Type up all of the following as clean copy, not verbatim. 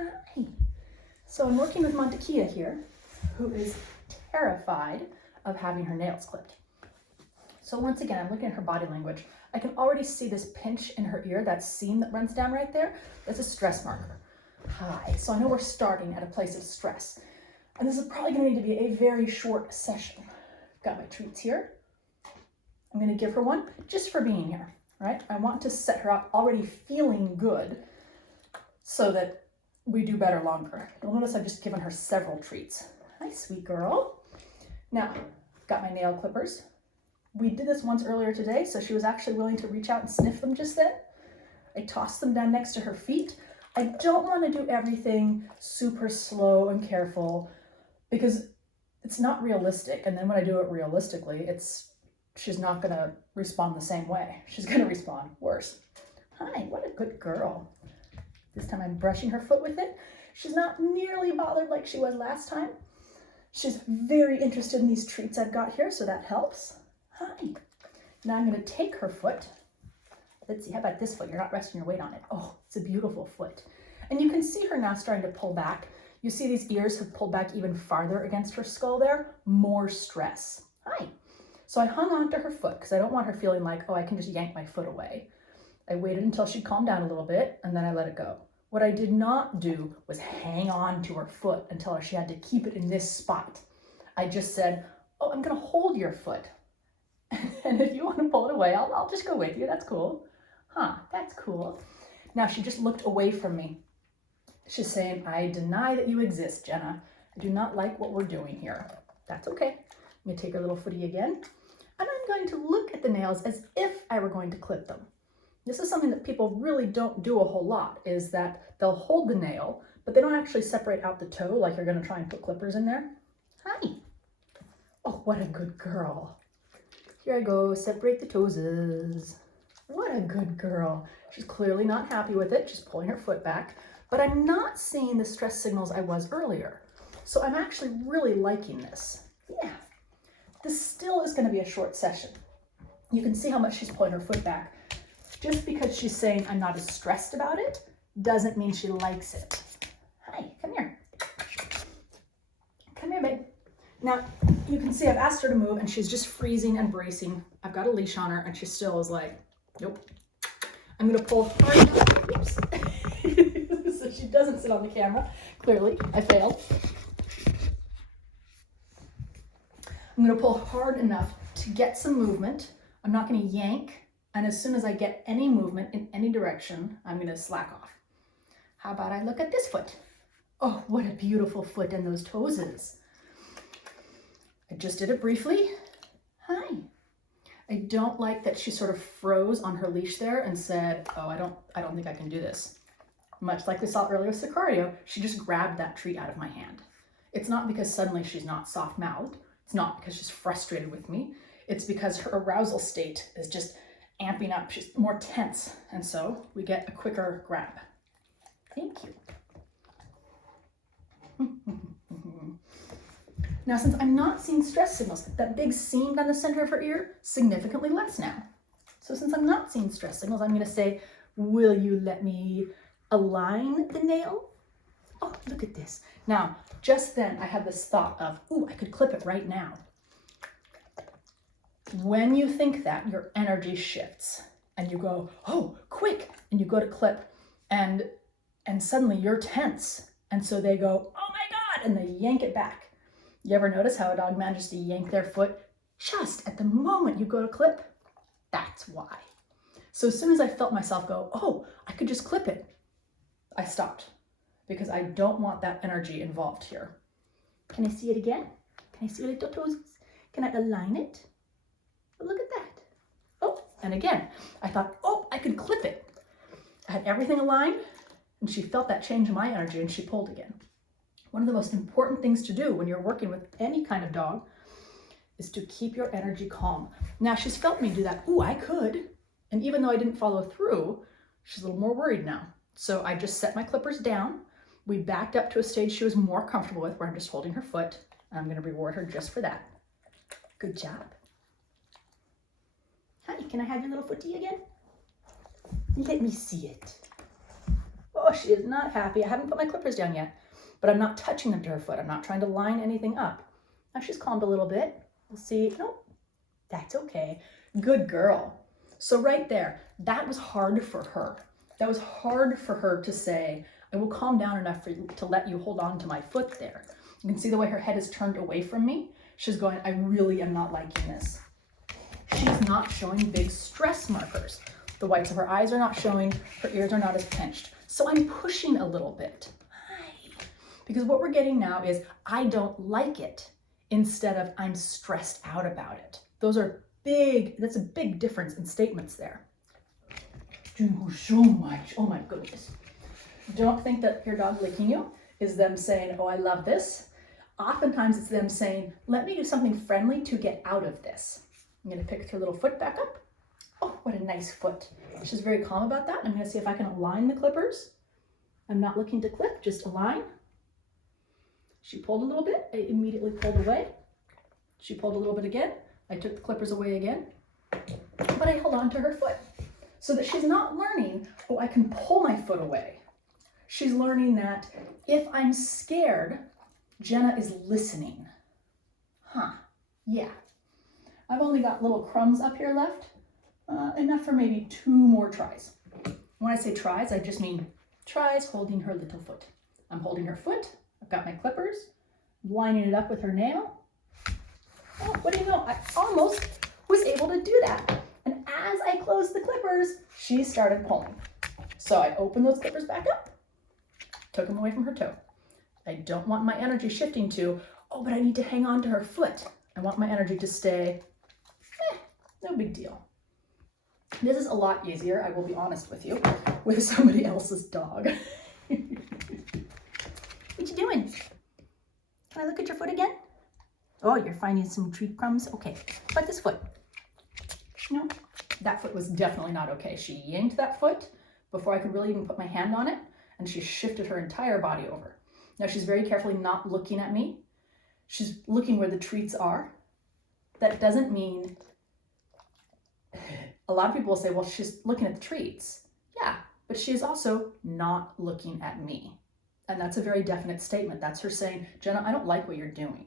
Hi. So I'm working with Monte here, who is terrified of having her nails clipped. So once again, I'm looking at her body language. I can already see this pinch in her ear, that seam that runs down right there. That's a stress marker. Hi. So I know we're starting at a place of stress. And this is probably going to need to be a very short session. Got my treats here. I'm going to give her one just for being here, right? I want to set her up already feeling good so that we do better longer. You'll notice I've just given her several treats. Hi, sweet girl. Now, got my nail clippers. We did this once earlier today, so she was actually willing to reach out and sniff them just then. I tossed them down next to her feet. I don't want to do everything super slow and careful because it's not realistic. And then when I do it realistically, she's not going to respond the same way. She's going to respond worse. Hi, what a good girl. This time I'm brushing her foot with it. She's not nearly bothered like she was last time. She's very interested in these treats I've got here, so that helps. Hi. Now I'm going to take her foot. Let's see, how about this foot? You're not resting your weight on it. Oh, it's a beautiful foot. And you can see her now starting to pull back. You see these ears have pulled back even farther against her skull there. More stress. Hi. So I hung on to her foot because I don't want her feeling like, oh, I can just yank my foot away. I waited until she calmed down a little bit and then I let it go. What I did not do was hang on to her foot until she had to keep it in this spot. I just said, oh, I'm going to hold your foot. And if you want to pull it away, I'll just go with you. That's cool. Huh, that's cool. Now she just looked away from me. She's saying, I deny that you exist, Jenna. I do not like what we're doing here. That's okay. I'm going to take her little footy again. And I'm going to look at the nails as if I were going to clip them. This is something that people really don't do a whole lot, is that they'll hold the nail, but they don't actually separate out the toe like you're going to try and put clippers in there. Hi. Oh, what a good girl. Here I go, separate the toeses. What a good girl. She's clearly not happy with it. She's pulling her foot back, but I'm not seeing the stress signals I was earlier. So I'm actually really liking this. Yeah. This still is going to be a short session. You can see how much she's pulling her foot back. Just because she's saying I'm not as stressed about it doesn't mean she likes it. Hi, come here. Come here, babe. Now, you can see I've asked her to move and she's just freezing and bracing. I've got a leash on her and she still is like, nope. I'm going to pull hard enough. Oops. So she doesn't sit on the camera. Clearly, I failed. I'm going to pull hard enough to get some movement. I'm not going to yank. And as soon as I get any movement in any direction, I'm going to slack off. How about I look at this foot? Oh, what a beautiful foot and those toeses. I just did it briefly. Hi. I don't like that she sort of froze on her leash there and said, oh, I don't think I can do this. Much like we saw earlier with Sicario, she just grabbed that treat out of my hand. It's not because suddenly she's not soft-mouthed. It's not because she's frustrated with me. It's because her arousal state is just amping up. She's more tense. And so we get a quicker grab. Thank you. Now, since I'm not seeing stress signals, that big seam down the center of her ear, significantly less now. So since I'm not seeing stress signals, I'm going to say, will you let me align the nail? Oh, look at this. Now, just then I had this thought of, ooh, I could clip it right now. When you think that, your energy shifts and you go, oh, quick, and you go to clip and suddenly you're tense. And so they go, oh my God, and they yank it back. You ever notice how a dog manages to yank their foot just at the moment you go to clip? That's why. So as soon as I felt myself go, oh, I could just clip it, I stopped because I don't want that energy involved here. Can I see it again? Can I see your little toes? Can I align it? Look at that. Oh, and again, I thought, oh, I could clip it. I had everything aligned and she felt that change in my energy and she pulled again. One of the most important things to do when you're working with any kind of dog is to keep your energy calm. Now she's felt me do that. Ooh, I could. And even though I didn't follow through, she's a little more worried now. So I just set my clippers down. We backed up to a stage she was more comfortable with where I'm just holding her foot. And I'm going to reward her just for that. Good job. Hi, can I have your little footy again? Let me see it. Oh, she is not happy. I haven't put my clippers down yet, but I'm not touching them to her foot. I'm not trying to line anything up. Now she's calmed a little bit. We'll see. Nope, that's okay. Good girl. So right there, that was hard for her. That was hard for her to say, I will calm down enough for you to let you hold on to my foot there. You can see the way her head is turned away from me. She's going, I really am not liking this. She's not showing big stress markers. The whites of her eyes are not showing, her ears are not as pinched. So I'm pushing a little bit. Because what we're getting now is, I don't like it, instead of I'm stressed out about it. Those are big, that's a big difference in statements there. Do so much, oh my goodness. Don't think that your dog licking you is them saying, oh, I love this. Oftentimes it's them saying, let me do something friendly to get out of this. I'm gonna pick her little foot back up. Oh, what a nice foot. She's very calm about that. I'm gonna see if I can align the clippers. I'm not looking to clip, just align. She pulled a little bit, I immediately pulled away. She pulled a little bit again. I took the clippers away again, but I held on to her foot so that she's not learning, oh, I can pull my foot away. She's learning that if I'm scared, Jenna is listening. Huh, yeah. I've only got little crumbs up here left, enough for maybe 2 more tries. When I say tries, I just mean tries holding her little foot. I'm holding her foot, I've got my clippers, lining it up with her nail. Oh, what do you know, I almost was able to do that. And as I closed the clippers, she started pulling. So I opened those clippers back up, took them away from her toe. I don't want my energy shifting to, oh, but I need to hang on to her foot. I want my energy to stay, no big deal. This is a lot easier, I will be honest with you, with somebody else's dog. What you doing? Can I look at your foot again? Oh, you're finding some treat crumbs? Okay, but this foot. No, that foot was definitely not okay. She yanked that foot before I could really even put my hand on it, and she shifted her entire body over. Now she's very carefully not looking at me. She's looking where the treats are. That doesn't mean, a lot of people will say, well, she's looking at the treats. Yeah, but she is also not looking at me. And that's a very definite statement. That's her saying, Jenna, I don't like what you're doing.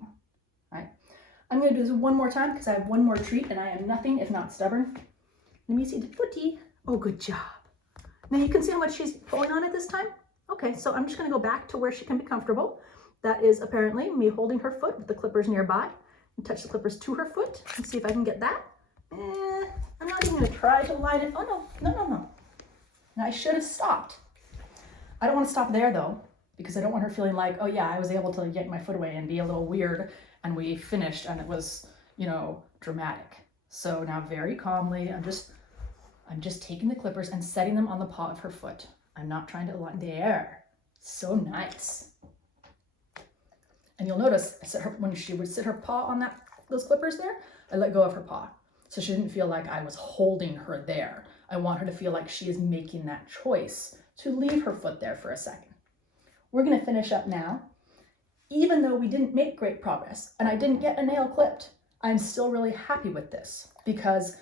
Right? I'm gonna do this one more time because I have one more treat and I am nothing if not stubborn. Let me see the footy. Oh, good job. Now you can see how much she's pulling on it this time. Okay, so I'm just gonna go back to where she can be comfortable. That is apparently me holding her foot with the clippers nearby and touch the clippers to her foot and see if I can get that. I'm not even gonna try to line it. Oh no. Now I should have stopped. I don't wanna stop there though, because I don't want her feeling like, oh yeah, I was able to yank my foot away and be a little weird and we finished and it was, you know, dramatic. So now very calmly, I'm just taking the clippers and setting them on the paw of her foot. I'm not trying to align there. So nice. And you'll notice when she would sit her paw on those clippers there, I let go of her paw. So she didn't feel like I was holding her there. I want her to feel like she is making that choice to leave her foot there for a second. We're gonna finish up now. Even though we didn't make great progress and I didn't get a nail clipped, I'm still really happy with this because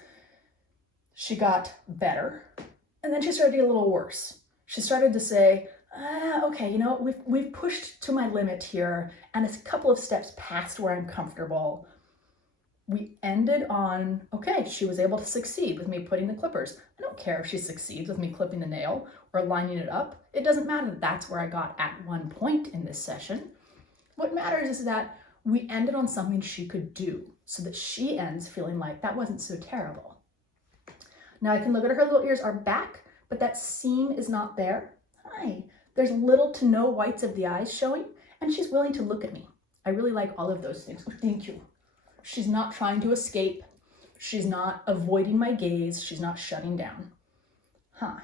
she got better and then she started to get a little worse. She started to say, okay, you know, we've pushed to my limit here and it's a couple of steps past where I'm comfortable. We ended on, okay, she was able to succeed with me putting the clippers. I don't care if she succeeds with me clipping the nail or lining it up. It doesn't matter that that's where I got at one point in this session. What matters is that we ended on something she could do so that she ends feeling like that wasn't so terrible. Now I can look at her little ears are back, but that seam is not there. Hi, there's little to no whites of the eyes showing, and she's willing to look at me. I really like all of those things. Oh, thank you. She's not trying to escape. She's not avoiding my gaze. She's not shutting down. Huh,